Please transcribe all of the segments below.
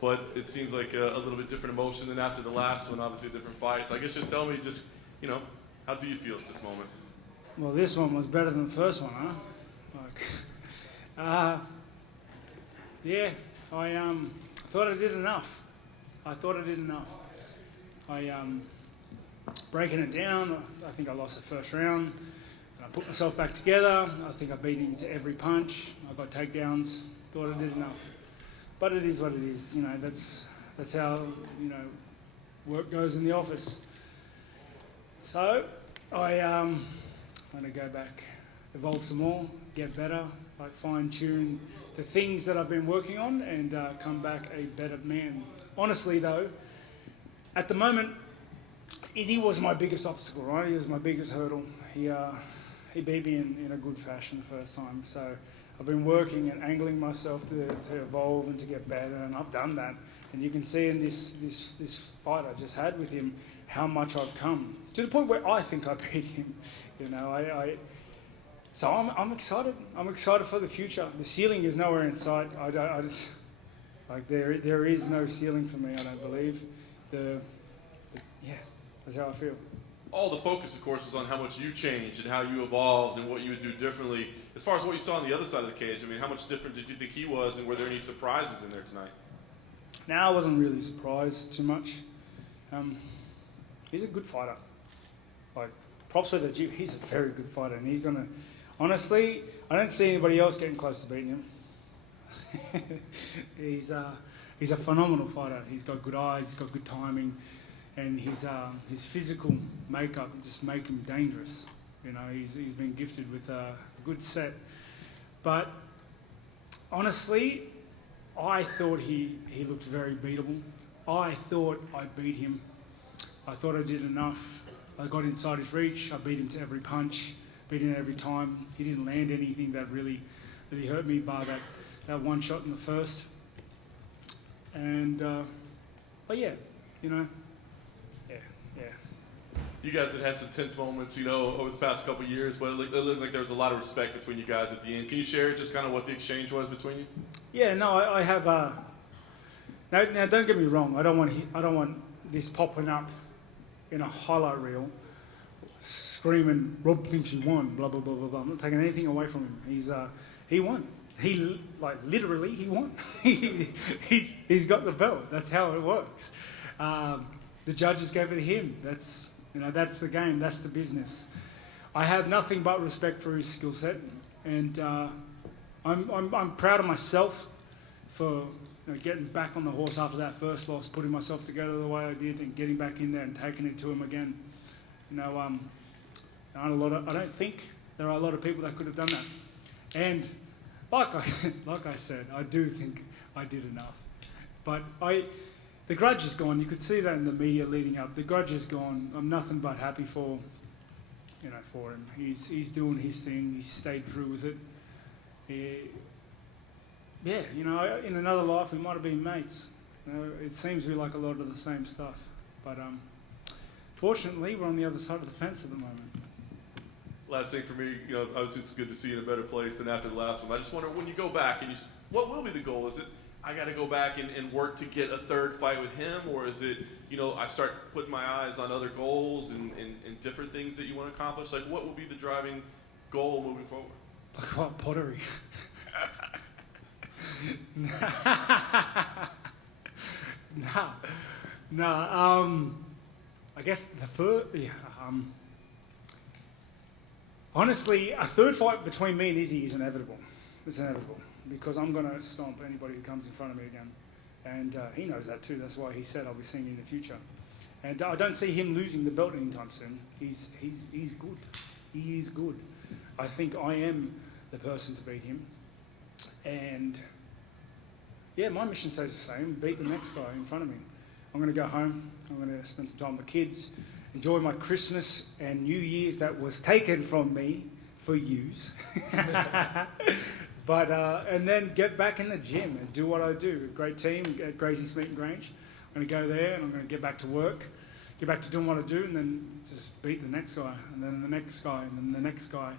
but it seems like a little bit different emotion than after the last one, obviously a different fight. So I guess just tell me, how do you feel at this moment? Well, this one was better than the first one, huh? Yeah, I thought I did enough. Breaking it down, I think I lost the first round. And I put myself back together. I think I beat him to every punch. I got takedowns. Thought I did enough. But it is what it is. That's how, work goes in the office. So I'm going to go back, evolve some more, get better, like fine-tune the things that I've been working on and come back a better man. Honestly, though, at the moment, Izzy was my biggest obstacle, right? He was my biggest hurdle. He beat me in a good fashion the first time. So I've been working and angling myself to evolve and to get better, and I've done that. And you can see in this fight I just had with him how much I've come, to the point where I think I beat him. So I'm excited. I'm excited for the future. The ceiling is nowhere in sight. There is no ceiling for me, I don't believe. That's how I feel. All the focus, of course, was on how much you changed and how you evolved and what you would do differently. As far as what you saw on the other side of the cage, how much different did you think he was, and were there any surprises in there tonight? I wasn't really surprised too much. He's a good fighter. Props for the Jew. He's a very good fighter, and he's gonna. Honestly, I don't see anybody else getting close to beating him. He's a phenomenal fighter. He's got good eyes. He's got good timing. And his physical makeup just make him dangerous. He's been gifted with a good set. But honestly, I thought he looked very beatable. I thought I beat him. I thought I did enough. I got inside his reach. I beat him to every punch, beat him every time. He didn't land anything that really hurt me, bar that one shot in the first. And, You guys had some tense moments, over the past couple of years, but it looked like there was a lot of respect between you guys at the end. Can you share just kind of what the exchange was between you? Yeah, no, I have. Now, don't get me wrong. I don't want this popping up in a highlight reel, screaming, "Rob thinks he won," blah blah blah blah blah. I'm not taking anything away from him. He won. He literally he won. he's got the belt. That's how it works. The judges gave it to him. That's the game. That's the business. I have nothing but respect for his skill set, and I'm proud of myself for getting back on the horse after that first loss, putting myself together the way I did, and getting back in there and taking it to him again. I don't think there are a lot of people that could have done that. And like I said, I do think I did enough. But the grudge is gone. You could see that in the media leading up. The grudge is gone. I'm nothing but happy for him. He's doing his thing. He's stayed true with it. In another life we might have been mates. It seems we like a lot of the same stuff. But fortunately, we're on the other side of the fence at the moment. Last thing for me, obviously it's good to see you in a better place than after the last one. I just wonder, when you go back, what will be the goal? Is it, I got to go back and work to get a third fight with him, or is it, I start putting my eyes on other goals and different things that you want to accomplish? What will be the driving goal moving forward? Like what, pottery? No. I guess the first, honestly, a third fight between me and Izzy is inevitable. It's inevitable. Because I'm going to stomp anybody who comes in front of me again. And he knows that too. That's why he said I'll be seeing you in the future. And I don't see him losing the belt anytime soon. He's good. He is good. I think I am the person to beat him. And my mission stays the same. Beat the next guy in front of me. I'm going to go home. I'm going to spend some time with my kids. Enjoy my Christmas and New Year's that was taken from me for use. But and then get back in the gym and do what I do. Great team at Gracie's Meat and Grange. I'm going to go there and I'm going to get back to work, get back to doing what I do, and then just beat the next guy, and then the next guy, and then the next guy,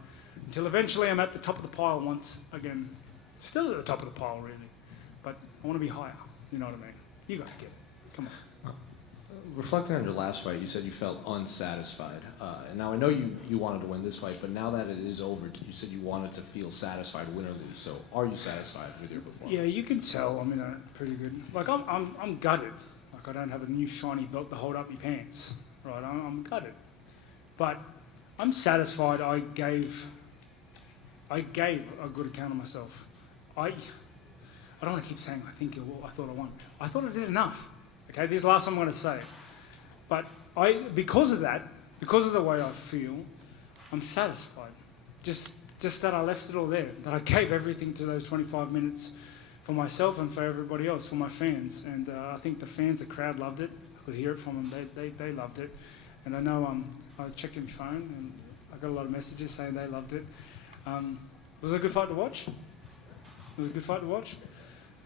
until eventually I'm at the top of the pile once again. Still at the top of the pile, really, but I want to be higher. You know what I mean? You guys get it. Come on. Reflecting on your last fight, you said you felt unsatisfied. And now I know you wanted to win this fight, but now that it is over, you said you wanted to feel satisfied, win or lose. So are you satisfied with your performance? Yeah, you can tell. I mean, pretty good. Like I'm gutted. Like I don't have a new shiny belt to hold up your pants, right? I'm gutted, but I'm satisfied. I gave a good account of myself. I don't want to keep saying I thought I won. I thought I did enough. Okay, this is the last I'm going to say. But because of that, because of the way I feel, I'm satisfied. Just that I left it all there. That I gave everything to those 25 minutes for myself and for everybody else, for my fans. And I think the fans, the crowd loved it. I could hear it from them. They loved it. And I know I checked in my phone and I got a lot of messages saying they loved it. Was it a good fight to watch? It was a good fight to watch.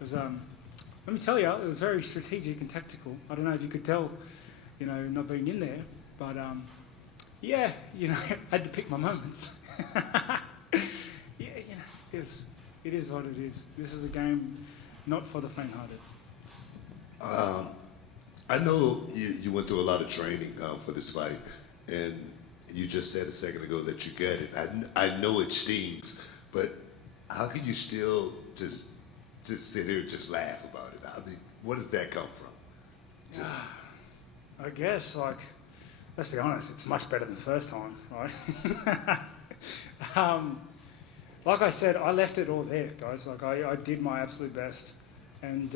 It was, let me tell you, it was very strategic and tactical. I don't know if you could tell, not being in there, but yeah, I had to pick my moments. Yeah, it is what it is. This is a game not for the faint-hearted. I know you went through a lot of training for this fight, and you just said a second ago that you got it. I know it stings, but how can you still just sit here and just laugh about it? I mean, where did that come from? I guess, let's be honest, it's much better than the first time, right? Like I said, I left it all there, guys. I did my absolute best. And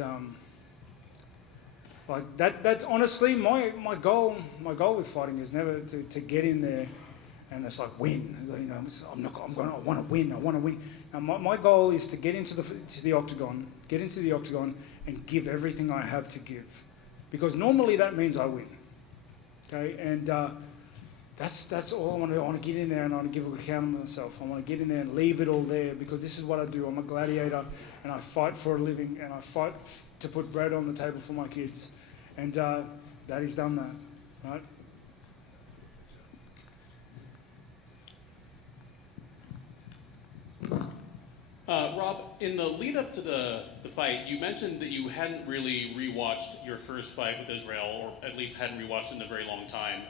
that's honestly my goal with fighting is never to get in there and it's like win. I want to win. Now my goal is to get into the octagon, and give everything I have to give, because normally that means I win. Okay, and that's all I want to do. I want to get in there and I want to give a good account of myself. I want to get in there and leave it all there, because this is what I do. I'm a gladiator and I fight for a living and I fight to put bread on the table for my kids. And Daddy's done that, right? Rob, in the lead up to the fight, you mentioned that you hadn't really rewatched your first fight with Israel, or at least hadn't rewatched it in a very long time.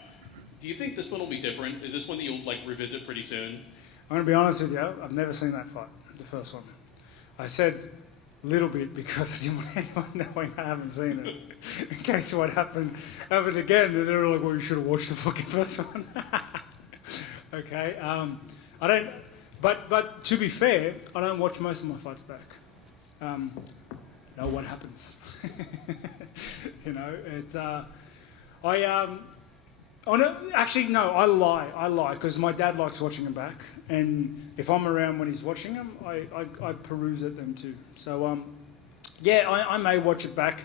Do you think this one will be different? Is this one that you'll revisit pretty soon? I'm going to be honest with you, I've never seen that fight, the first one. I said a little bit because I didn't want anyone knowing I haven't seen it. In case what happened again, and they were like, well, you should have watched the fucking first one. Okay, I don't, but to be fair, I don't watch most of my fights back. Know what happens. It's, actually, no, I lie, because my dad likes watching them back, and if I'm around when he's watching them, I peruse at them too. So, yeah, I may watch it back.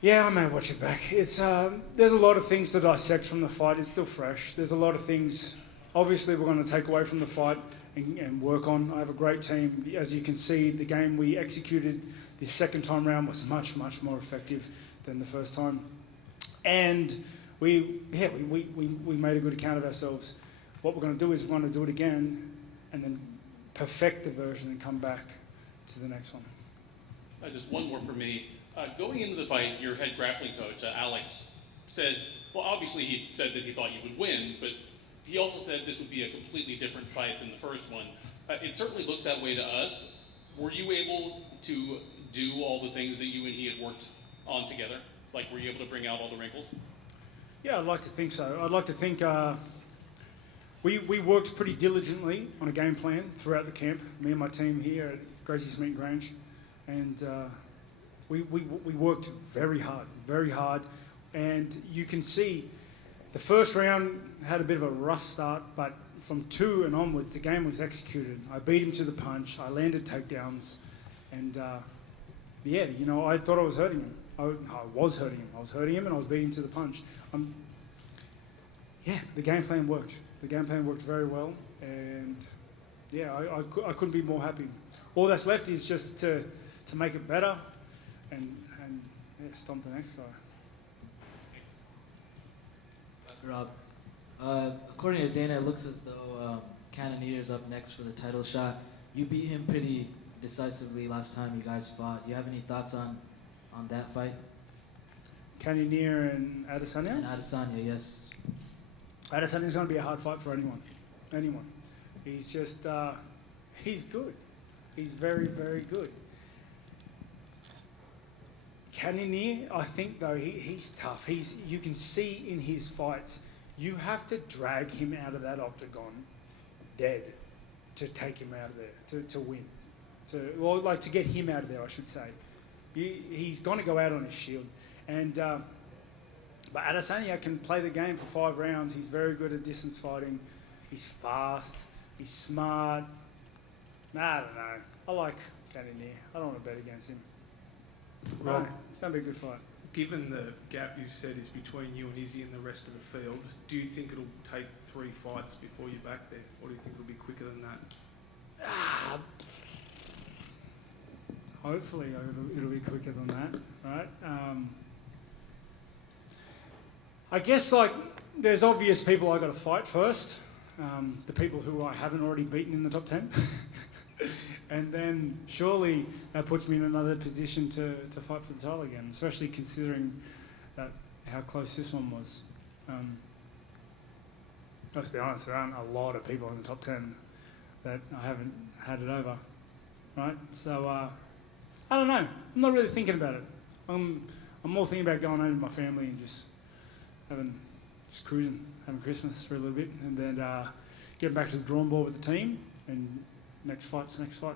Yeah, I may watch it back. It's there's a lot of things to dissect from the fight. It's still fresh. There's a lot of things, obviously, we're going to take away from the fight and work on. I have a great team. As you can see, the game we executed the second time round was much, much more effective than the first time. And we made a good account of ourselves. What we're going to do is we're going to do it again and then perfect the version and come back to the next one. Just one more for me. Going into the fight, your head grappling coach, Alex, said, well, obviously he said that he thought you would win, but he also said this would be a completely different fight than the first one. It certainly looked that way to us. Were you able to do all the things that you and he had worked on together? Were you able to bring out all the wrinkles? Yeah, I'd like to think so. I'd like to think we worked pretty diligently on a game plan throughout the camp, me and my team here at Gracie's Meat and Grange. And we worked very hard. And you can see the first round had a bit of a rough start, but from 2 and onwards, the game was executed. I beat him to the punch. I landed takedowns. And yeah, I thought I was hurting him. I was hurting him. I was hurting him and I was beating him to the punch. Yeah, the game plan worked. The game plan worked very well. And yeah, I couldn't be more happy. All that's left is just to make it better and yeah, stomp the next guy. Rob, according to Dana, it looks as though Cannonier's up next for the title shot. You beat him pretty decisively last time you guys fought. Do you have any thoughts on on that fight? Cannonier and Adesanya. And Adesanya, yes. Adesanya's going to be a hard fight for anyone. Anyone. He's just, he's good. He's very, very good. Cannonier, I think though, he's tough. You can see in his fights, you have to drag him out of that octagon dead to take him out of there, to win. To get him out of there, I should say. He's going to go out on his shield. And but Adesanya can play the game for 5 rounds. He's very good at distance fighting. He's fast. He's smart. I don't know. I like Cannonier. I don't want to bet against him. Rob, No, it's going to be a good fight. given the gap you've said is between you and Izzy and the rest of the field, do you think it'll take 3 fights before you're back there? Or do you think it'll be quicker than that? Hopefully it'll be quicker than that, right? I guess there's obvious people I got to fight first, the people who I haven't already beaten in the top 10, and then surely that puts me in another position to fight for the title again, especially considering that how close this one was. Let's be honest, there aren't a lot of people in the top 10 that I haven't had it over, right? So I don't know. I'm not really thinking about it. I'm more thinking about going home with my family and just cruising, having Christmas for a little bit, and then getting back to the drawing board with the team. And next fight's next fight.